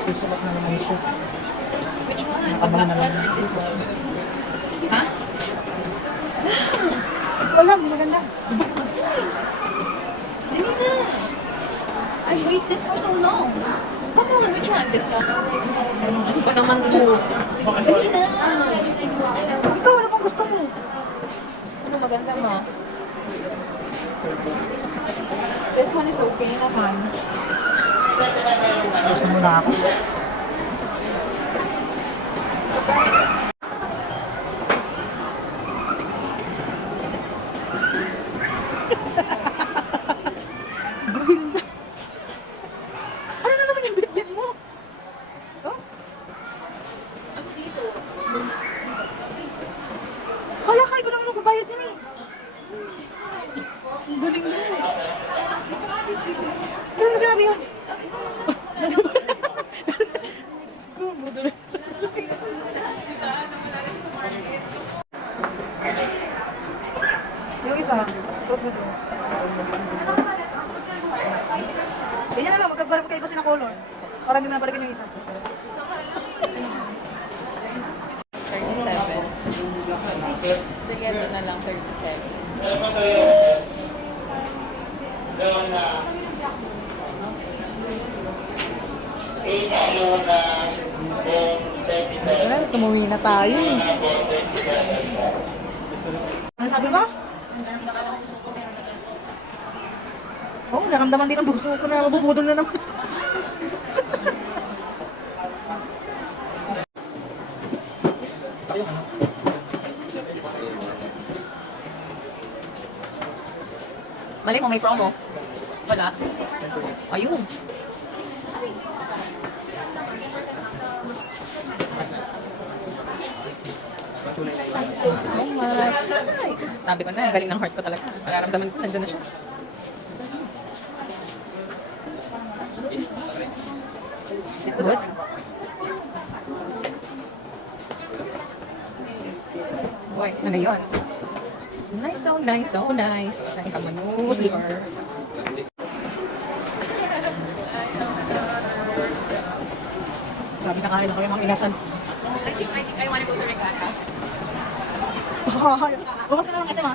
Susukat na naman siya. Which one? The Nakabang black na one lang. and this one? Ha? Wala, maganda. Dali na. I wait this for so long. Come on, which one? This one? Ano ba naman mo? Dali na. Ikaw, ano pang gusto mo? Ano maganda mo? This one is okay naman. Gusto mo na ako. Ano na naman yung bit-bit mo? Oh? Ano dito? Wala kayo ko lang magbabayad din eh. Ang galing mo. Ano mo sinabi yun? Sko, madali. Yung isa, susunod. Ganyan na lang, magkaiba sila color. Para hindi na balikan yung isa. 37. Sige, ito na lang 37. Well, tumuwi na tayo eh. Ano sabi ba? Oo, oh, naramdaman din ang puso ko na mabubudol na naman. Mali mo, may promo. Wala. Ayun. So much. Sabi ko na, galing ng heart ko talaga. Mararamdaman ko, nandiyan na siya. Is it good? Boy, ano yun? Nice, so nice, so nice. Ay, kamanudor. Sabi na kaya na kayo mga ilasan. I think I want to go to Regatta. Bukas na lang kasi ma.